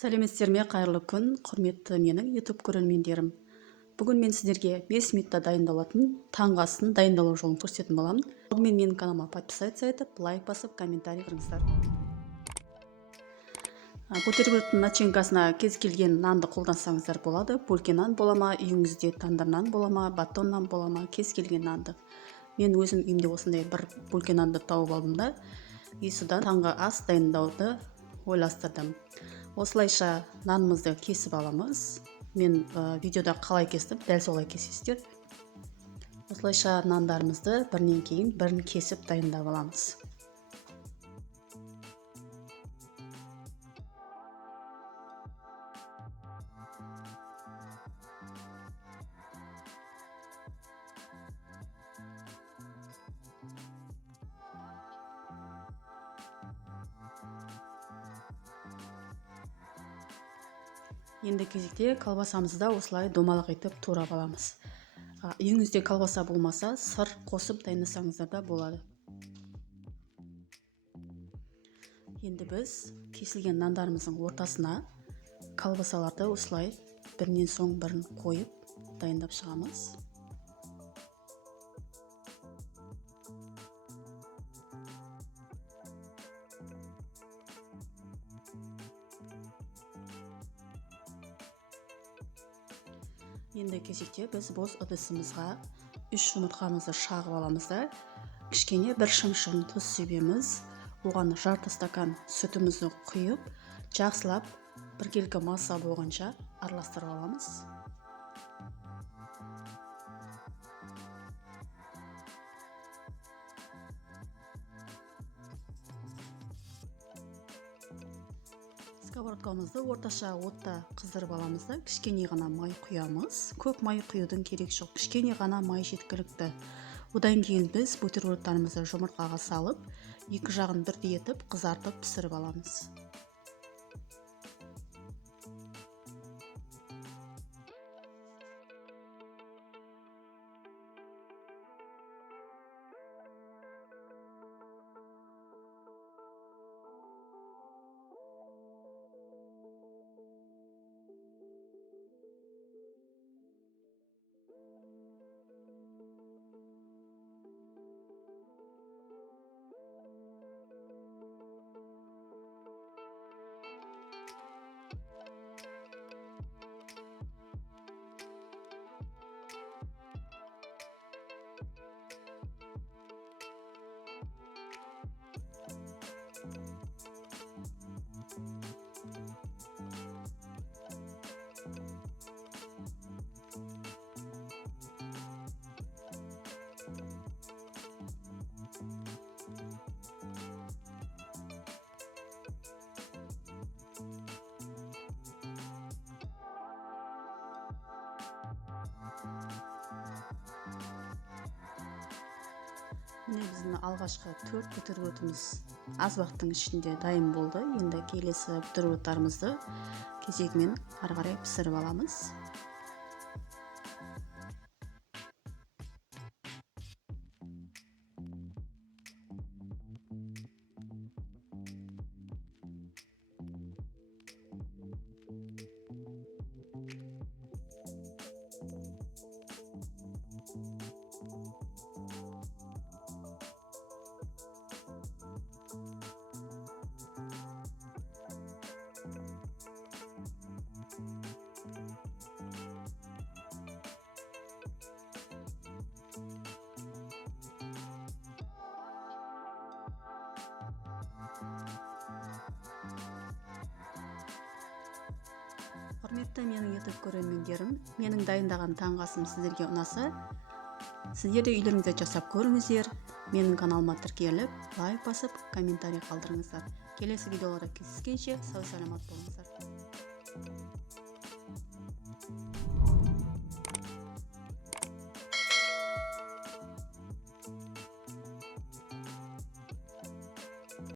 Сәлеметсіздер ме, қайырлы күн, құрметті менің YouTube көрермендерім. Бүгін мен сіздерге 5 минутта дайындалатын таңғы асын дайындалу жолын көрсететін боламын. Алдымен менің каналыма подписаться етіп, лайк басып, комментарий қылыңыздар. Бутербродтың начинкасына кез келген нанды қолдансаңыздар болады. Бөлке нан бола ма, үйіңізде тандыр нан бола ма, батон нан бола ма, кез келген нанды. Мен өзім үйімде осындай бір бөлке нанды тауып алдым да, содан таңғы ас дайындауды ойластырдым. Осылайша нанымызды кесіп аламыз. Мен видеода қалай кестім, дәл солай кесесіздер. Осылайша нандарымызды бірінен кейін бірін кесіп дайындап аламыз. Енді кезекте колбасамызды да осылай домалақ етіп турап аламыз. Үйіңізде колбаса болмаса, сыр қосып дайындасаңыздар да болады. Енді біз кесілген нандарымыздың ортасына колбасаларды осылай бірінен соң бірін қойып дайындап шығамыз. Енді кезекте біз бос ыдысымызға 3 жұмыртқамызды шағып аламыз да, кішкене бір шымшым тұз себеміз, оған жарты стакан сүтімізді құйып, жақсылап біркелкі масса болғанша араластырып аламыз. Сковородкамызды орташа отта қыздырып аламыз да, кішкене ғана май құямыз. Көп май құюдың керек жоқ, кішкене ғана май жеткілікті. Одан кейін біз бутербродтарымызды жұмыртқаға салып, екі жағын бірдей етіп қызартып пісіріп аламыз. Міне біздің алғашқы 4 бутербродымыз аз уақыттың ішінде дайын болды. Енді келесі бутербродтарымызды кезегімен ары қарай пісіріп аламыз. Құрметті менің YouTube көрермендерім, менің дайындаған таңғы асым сіздерге ұнаса, сіздер де үйлеріңізде жасап көріңіздер. Менің каналыма тіркеліп, лайк басып, комментарий қалдырыңыздар. Келесі видеоларда кездескенше сау саламат болыңыздар.